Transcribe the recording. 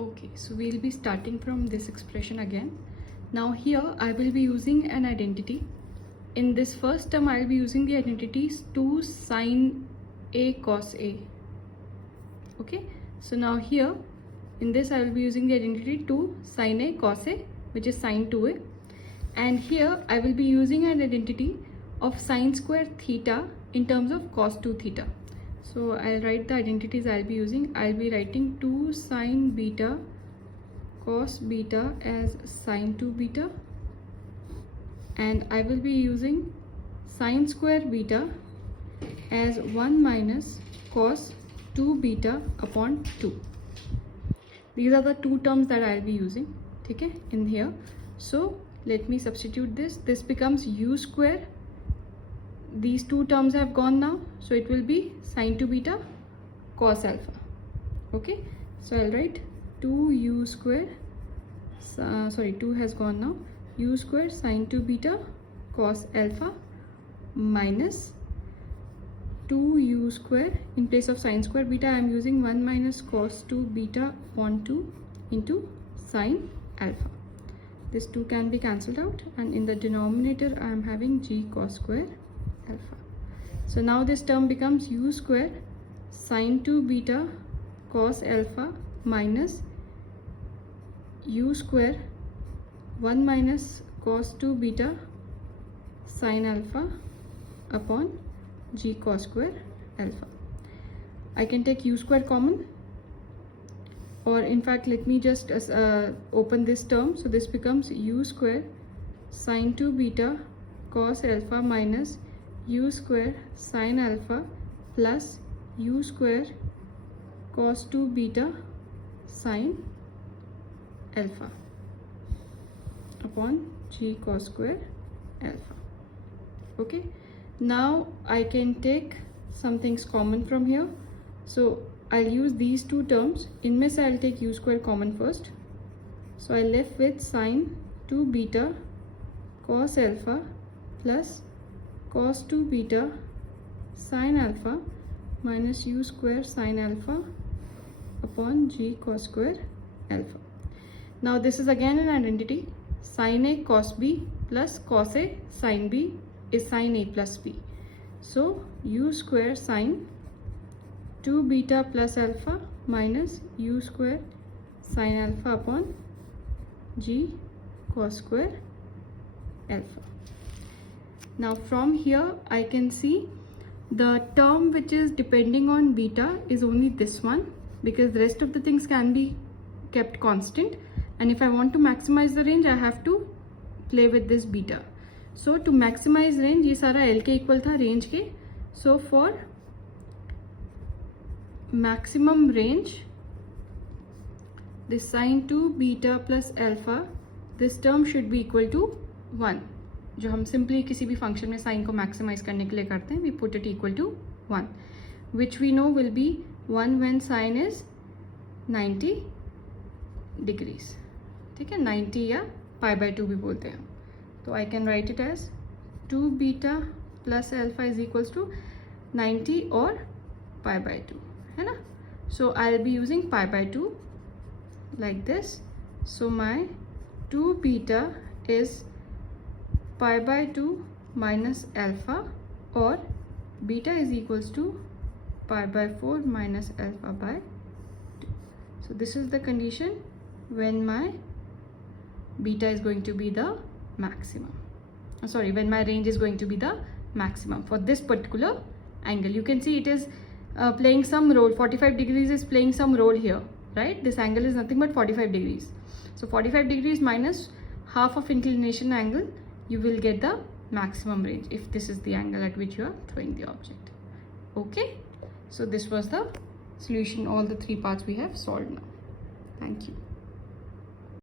Okay, so we'll be starting from this expression again. Now here I will be using an identity. In this first term I will be using the identities 2 sine A cos A. Okay, so now here in this I will be using the identity 2 sine A cos A, which is sine 2A, and here I will be using an identity of sine square theta in terms of cos 2 theta. So I'll write the identities I'll be using. I'll be writing 2 sine beta cos beta as sine 2 beta, and I will be using sine square beta as 1 minus cos 2 beta upon 2. These are the two terms that I'll be using, okay, in here. So let me substitute this. This becomes u square. These two terms have gone now, so it will be sine 2 beta cos alpha. Okay, so I'll write 2u square, 2 has gone now, u square sine 2 beta cos alpha minus 2u square. In place of sine square beta I am using 1 minus cos 2 beta upon 2 into sine alpha. This 2 can be cancelled out, and in the denominator I am having g cos square alpha. So now this term becomes u square sine 2 beta cos alpha minus u square 1 minus cos 2 beta sine alpha upon g cos square alpha. I can take u square common, or in fact let me just open this term. So this becomes u square sine 2 beta cos alpha minus u square sine alpha plus u square cos 2 beta sine alpha upon g cos square alpha. Okay, now I can take some things common from here. So I'll use these two terms. In this I'll take u square common first. So I left with sine 2 beta cos alpha plus cos 2 beta sine alpha minus u square sine alpha upon g cos square alpha. Now this is again an identity. Sine A cos B plus cos A sine B is sine A plus B. So u square sine 2 beta plus alpha minus u square sine alpha upon g cos square alpha. Now from here I can see the term which is depending on beta is only this one, because the rest of the things can be kept constant, and if I want to maximize the range I have to play with this beta. So to maximize range, ये सारा L के equal था range के, so for maximum range this sine 2 beta plus alpha, this term should be equal to 1. जो हम simply किसी भी function में साइन को मैक्सिमाइज करने के लिए करते हैं, we put it equal to 1, which we know will be 1 when sine is 90 degrees. ठीक है, 90 या π/2 भी बोलते हैं. तो I can write it as 2 beta plus alpha is equals to 90 और π/2, है ना. So I will be using π/2 like this. So my 2 beta is π/2 minus alpha, or beta is equals to π/4 minus alpha by 2. So this is the condition when my beta is going to be the maximum. When my range is going to be the maximum for this particular angle. You can see it is playing some role. 45 degrees is playing some role here, right? This angle is nothing but 45 degrees. So 45 degrees minus half of inclination angle, you will get the maximum range if this is the angle at which you are throwing the object. Okay, so this was the solution. All the three parts we have solved now. Thank you.